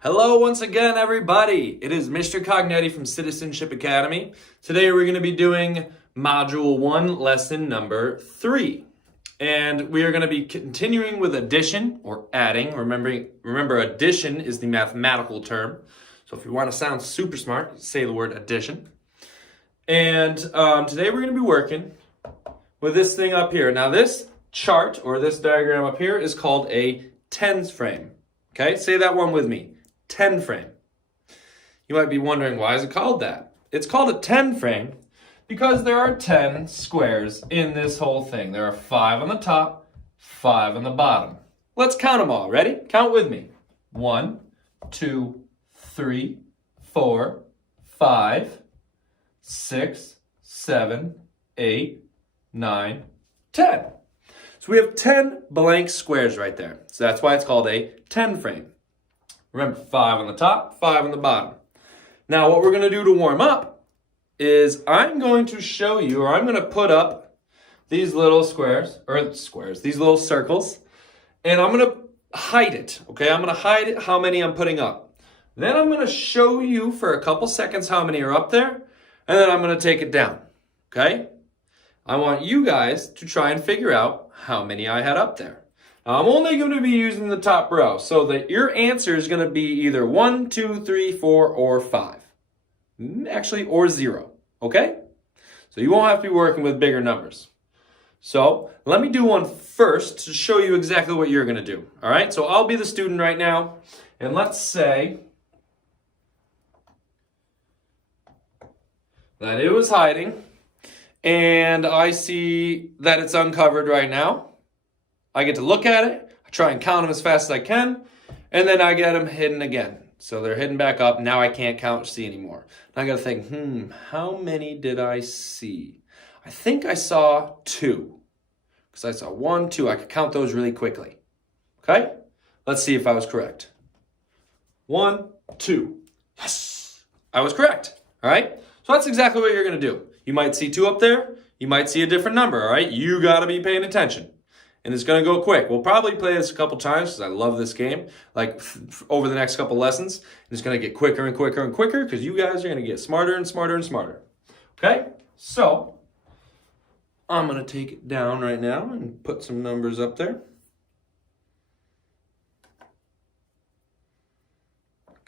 Hello once again, everybody. It is Mr. Cognetti from Citizenship Academy. Today we're going to be doing Module 1, Lesson number 3. And we are going to be continuing with addition or adding. Remember, addition is the mathematical term. So if you want to sound super smart, say the word addition. And today we're going to be working with this thing up here. Now this chart or this diagram up here is called a tens frame. Okay, say that one with me. 10 frame. You might be wondering, why is it called that? It's called a 10 frame because there are 10 squares in this whole thing. There are 5 on the top, 5 on the bottom. Let's count them all. Ready? Count with me. 1, 2, 3, 4, 5, 6, 7, 8, 9, 10. So we have 10 blank squares right there. So that's why it's called a 10 frame. Remember, 5 on the top, 5 on the bottom. Now, what we're going to do to warm up is I'm going to show you, or I'm going to put up these little these little circles, and I'm going to hide it, okay? I'm going to hide it, how many I'm putting up. Then I'm going to show you for a couple seconds how many are up there, and then I'm going to take it down, okay? I want you guys to try and figure out how many I had up there. Now, I'm only going to be using the top row, so that your answer is going to be either 1, 2, 3, 4, or 5. Actually, or 0, okay? So you won't have to be working with bigger numbers. So let me do one first to show you exactly what you're going to do, all right? So I'll be the student right now, and let's say that it was hiding, and I see that it's uncovered right now. I get to look at it, I try and count them as fast as I can, and then I get them hidden again. So they're hidden back up. Now I can't see anymore. Now I got to think, how many did I see? I think I saw 2. Because I saw 1, 2. I could count those really quickly. Okay? Let's see if I was correct. 1, 2. Yes! I was correct. All right? So that's exactly what you're going to do. You might see 2 up there. You might see a different number. All right? You got to be paying attention. And it's going to go quick. We'll probably play this a couple times because I love this game. Like over the next couple lessons, it's going to get quicker and quicker and quicker because you guys are going to get smarter and smarter and smarter. Okay? So I'm going to take it down right now and put some numbers up there.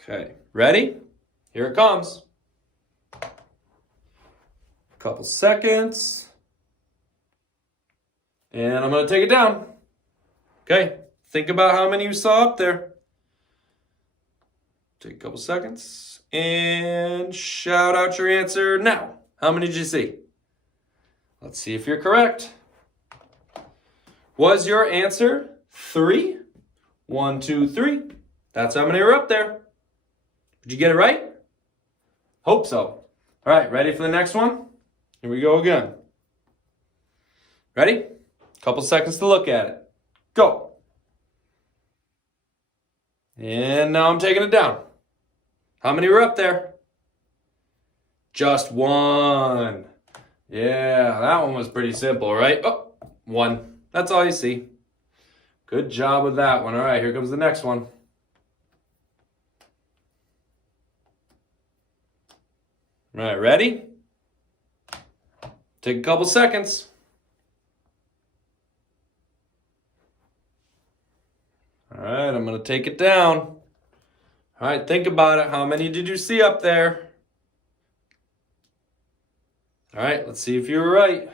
Okay. Ready? Here it comes. A couple seconds. And I'm going to take it down. Okay, think about how many you saw up there. Take a couple seconds and shout out your answer now. How many did you see? Let's see if you're correct. Was your answer 3? 1, 2, 3. That's how many were up there. Did you get it right? Hope so. All right, ready for the next one? Here we go again. Ready? Couple seconds to look at it. Go. And now I'm taking it down. How many were up there? Just 1. Yeah, that one was pretty simple, right? Oh, 1. That's all you see. Good job with that one. All right, here comes the next one. All right, ready? Take a couple seconds. All right, I'm going to take it down. All right, think about it. How many did you see up there? All right, let's see if you were right.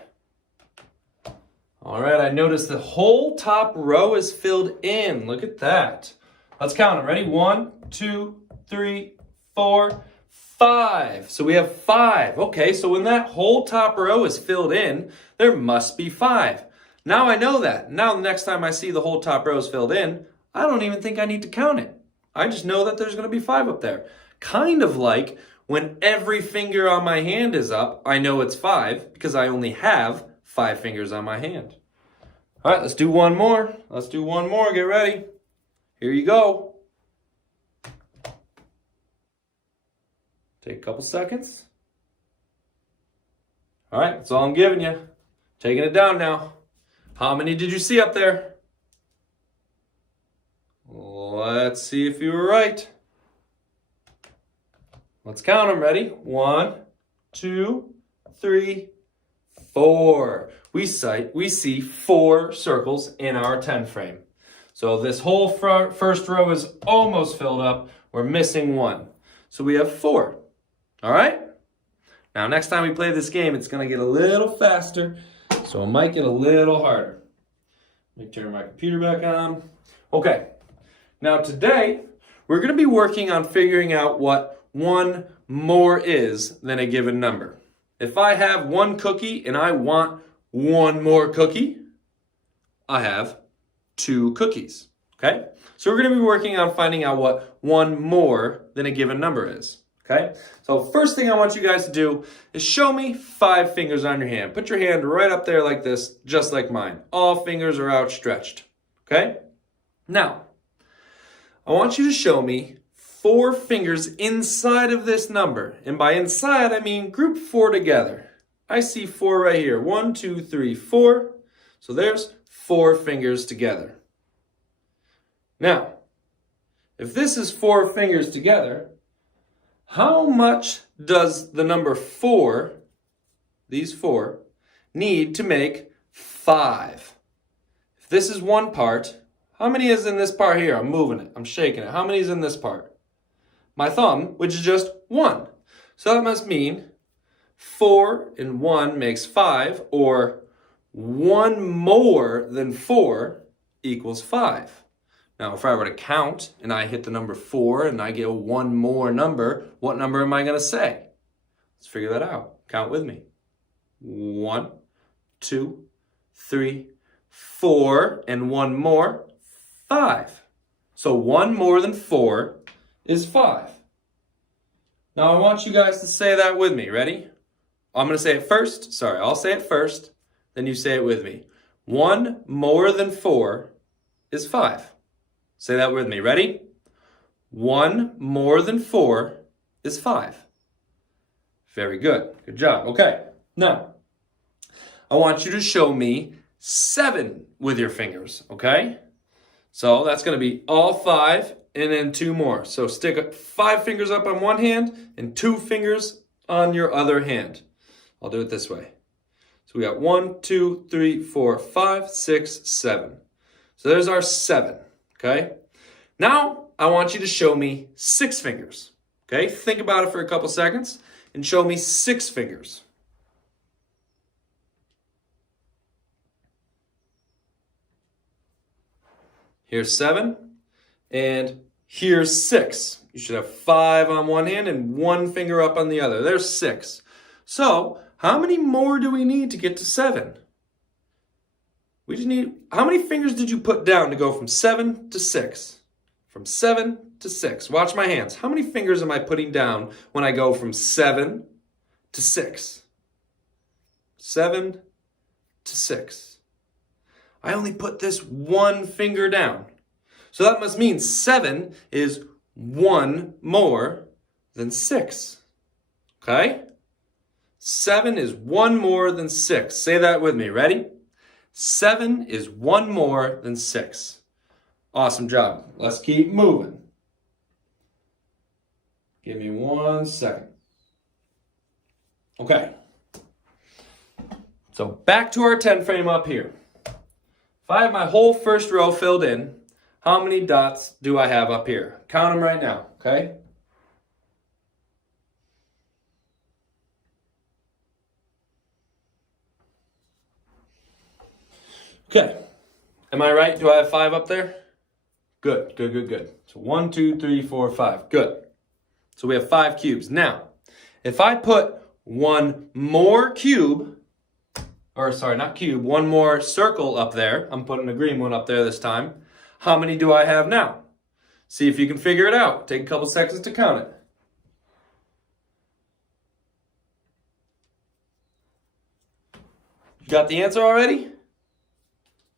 All right, I noticed the whole top row is filled in. Look at that. Let's count them. Ready? 1, 2, 3, 4, 5. So we have 5. Okay, so when that whole top row is filled in, there must be 5. Now I know that. Now the next time I see the whole top row is filled in, I don't even think I need to count it. I just know that there's going to be 5 up there. Kind of like when every finger on my hand is up, I know it's 5 because I only have 5 fingers on my hand. All right, let's do one more. Let's do one more. Get ready. Here you go. Take a couple seconds. All right, that's all I'm giving you. Taking it down now. How many did you see up there? Let's see if you were right. Let's count them. Ready? 1, 2, 3, 4. We see 4 circles in our 10 frame. So this whole first row is almost filled up. We're missing 1. So we have 4. All right? Now, next time we play this game, it's going to get a little faster, so it might get a little harder. Let me turn my computer back on. Okay. Now, today, we're going to be working on figuring out what 1 more is than a given number. If I have 1 cookie and I want 1 more cookie, I have 2 cookies, okay? So we're going to be working on finding out what 1 more than a given number is, okay? So first thing I want you guys to do is show me 5 fingers on your hand. Put your hand right up there like this, just like mine. All fingers are outstretched, okay? Now, I want you to show me 4 fingers inside of this number. And by inside, I mean group 4 together. I see 4 right here. 1, 2, 3, 4. So there's 4 fingers together. Now, if this is 4 fingers together, how much does the number 4, these 4, need to make 5? If this is one part, how many is in this part here? I'm moving it. I'm shaking it. How many is in this part? My thumb, which is just 1. So that must mean 4 and 1 makes 5, or 1 more than 4 equals 5. Now, if I were to count and I hit the number 4 and I get 1 more number, what number am I going to say? Let's figure that out. Count with me. 1, 2, 3, 4, and 1 more, 5. So 1 more than 4 is 5. Now I want you guys to say that with me. Ready? I'm going to say it first. Sorry, I'll say it first. Then you say it with me. 1 more than 4 is 5. Say that with me. Ready? 1 more than 4 is 5. Very good. Good job. Okay. Now, I want you to show me 7 with your fingers. Okay? So that's going to be all 5 and then 2 more. So stick 5 fingers up on one hand and 2 fingers on your other hand. I'll do it this way. So we got 1, 2, 3, 4, 5, 6, 7. So there's our 7. Okay? Now I want you to show me 6 fingers. Okay? Think about it for a couple seconds and show me 6 fingers. Here's 7, and here's 6. You should have 5 on one hand and 1 finger up on the other. There's 6. So, how many more do we need to get to 7? We just need, how many fingers did you put down to go from 7 to 6? From 7 to 6. Watch my hands. How many fingers am I putting down when I go from 7 to 6? 7 to 6. I only put this 1 finger down. So that must mean 7 is 1 more than 6. Okay? 7 is 1 more than 6. Say that with me. Ready? 7 is 1 more than 6. Awesome job. Let's keep moving. Give me 1 second. Okay. So back to our 10 frame up here. If I have my whole first row filled in, how many dots do I have up here? Count them right now, okay? Okay. Am I right? Do I have 5 up there? Good, good, good, good. So 1, 2, 3, 4, 5. Good. So we have 5 cubes. Now, if I put 1 more cube, or sorry, not cube, 1 more circle up there, I'm putting a green one up there this time, how many do I have now? See if you can figure it out. Take a couple seconds to count it. You got the answer already?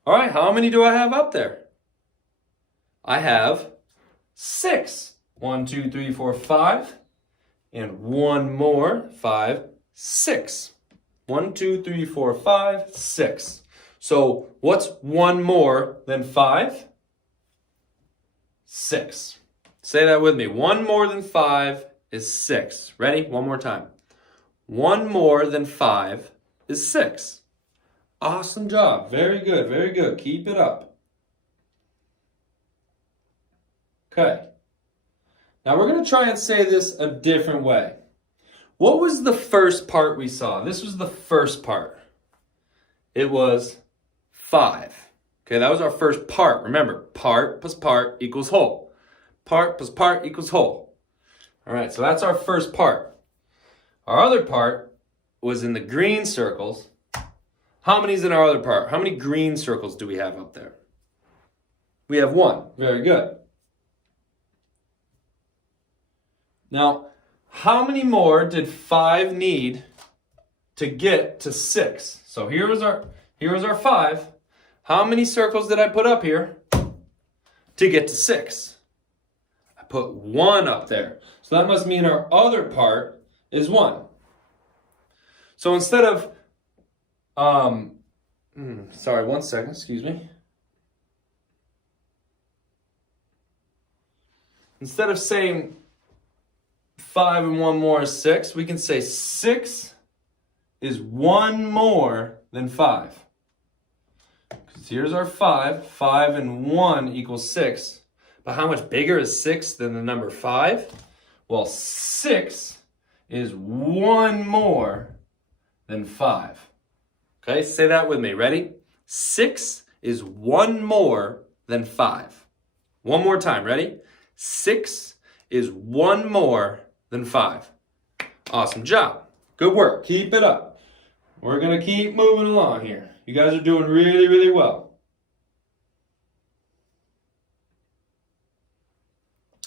All right, how many do I have up there? I have 6. 1, 2, 3, 4, 5. And 1 more, 5, 6. 1, 2, 3, 4, 5, 6. So what's 1 more than 5? 6. Say that with me. 1 more than 5 is 6. Ready? One more time. 1 more than 5 is 6. Awesome job. Very good, very good. Keep it up. Okay. Now we're going to try and say this a different way. What was the first part we saw? This was the first part. It was 5. Okay, that was our first part. Remember, part plus part equals whole. Part plus part equals whole. All right, so that's our first part. Our other part was in the green circles. How many's in our other part? How many green circles do we have up there? We have 1. Very good. Now, how many more did 5 need to get to 6? So here was our 5. How many circles did I put up here to get to 6? I put 1 up there. So that must mean our other part is 1. So instead of, sorry, 1 second, excuse me. Instead of saying 5 and 1 more is 6, we can say 6 is 1 more than 5. Because here's our 5. 5 and 1 equals 6. But how much bigger is 6 than the number 5? Well, 6 is 1 more than 5. Okay, say that with me. Ready? 6 is 1 more than 5. One more time. Ready? 6 is 1 more than 5. Awesome job. Good work. Keep it up. We're going to keep moving along here. You guys are doing really, really well.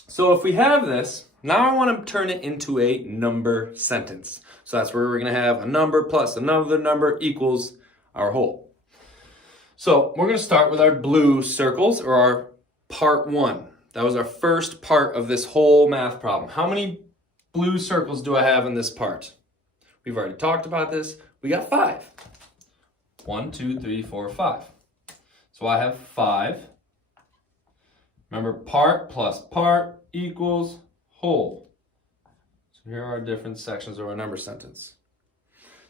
So if we have this, now I want to turn it into a number sentence. So that's where we're going to have a number plus another number equals our whole. So we're going to start with our blue circles, or our part 1. That was our first part of this whole math problem. How many blue circles do I have in this part? We've already talked about this. We got 5. 1, 2, 3, 4, 5. So I have 5. Remember, part plus part equals whole. So here are our different sections of our number sentence.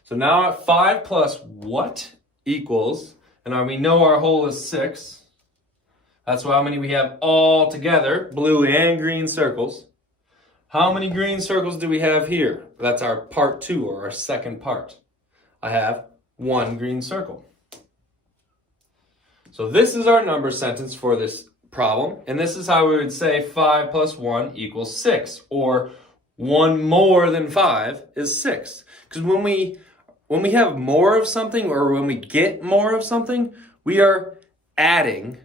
So now 5 plus what equals, and we know our whole is 6. That's how many we have all together, blue and green circles. How many green circles do we have here? That's our part 2, or our second part. I have 1 green circle. So this is our number sentence for this problem, and this is how we would say 5 plus 1 equals 6, or 1 more than 5 is 6. Because when we have more of something, or when we get more of something, we are adding.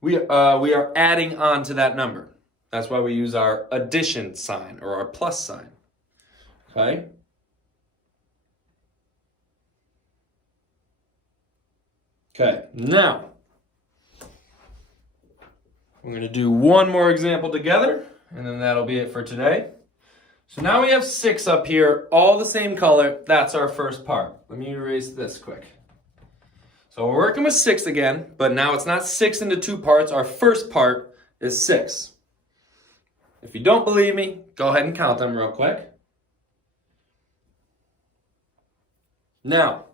We are adding on to that number. That's why we use our addition sign, or our plus sign. Okay? Okay, now we're going to do one more example together, and then that'll be it for today. So now we have 6 up here, all the same color. That's our first part. Let me erase this quick. So we're working with 6 again, but now it's not 6 into 2 parts. Our first part is 6. If you don't believe me, go ahead and count them real quick. Now,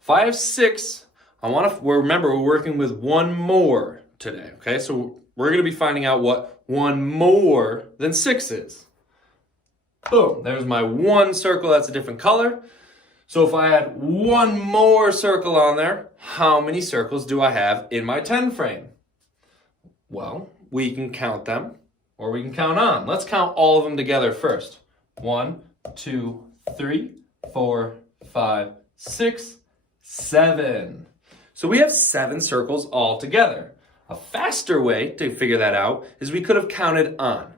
if I have 6, remember we're working with 1 more today, okay? So we're going to be finding out what 1 more than 6 is. Boom, there's my 1 circle, that's a different color. So if I add 1 more circle on there, how many circles do I have in my 10 frame? Well, we can count them, or we can count on. Let's count all of them together first. 1, 2, 3, 4, 5, 6, 7. So we have 7 circles all together. A faster way to figure that out is we could have counted on.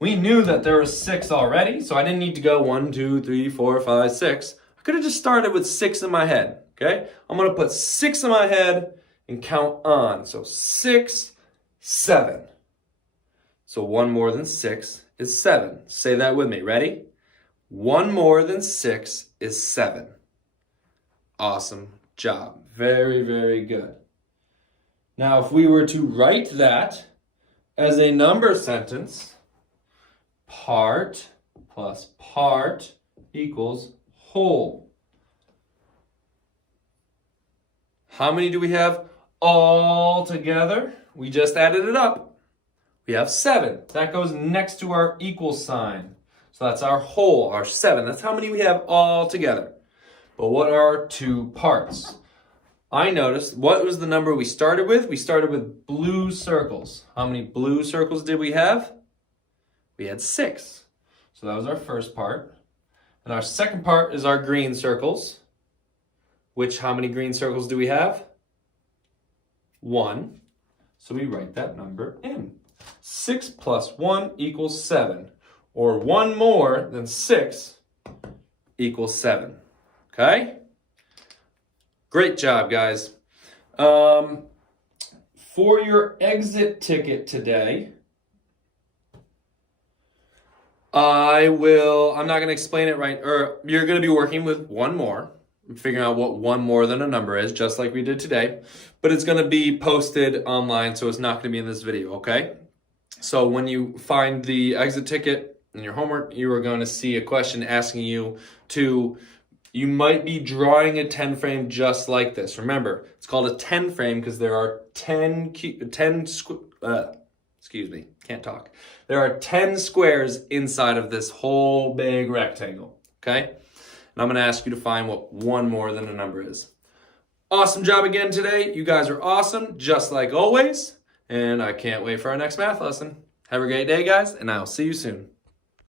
We knew that there was 6 already, so I didn't need to go 1, 2, 3, 4, 5, 6. I could have just started with 6 in my head, okay? I'm going to put 6 in my head and count on. So 6, 7. So 1 more than 6 is 7. Say that with me. Ready? 1 more than 6 is 7. Awesome job. Very, very good. Now, if we were to write that as a number sentence, part plus part equals whole. How many do we have all together? We just added it up. We have 7. That goes next to our equal sign. So that's our whole, our 7. That's how many we have all together. But what are our 2 parts? I noticed, what was the number we started with? We started with blue circles. How many blue circles did we have? We had 6. So that was our first part. And our second part is our green circles. Which, how many green circles do we have? 1. So we write that number in. 6 plus 1 equals 7. Or 1 more than 6 equals 7. Okay? Great job, guys. For your exit ticket today, I'm not going to explain it right, or you're going to be working with 1 more, figuring out what 1 more than a number is, just like we did today, but it's going to be posted online, so it's not going to be in this video, okay? So when you find the exit ticket in your homework, you are going to see a question asking you you might be drawing a 10 frame just like this. Remember, it's called a 10 frame because there are 10 There are 10 squares inside of this whole big rectangle, okay? And I'm going to ask you to find what 1 more than a number is. Awesome job again today. You guys are awesome, just like always. And I can't wait for our next math lesson. Have a great day, guys, and I'll see you soon.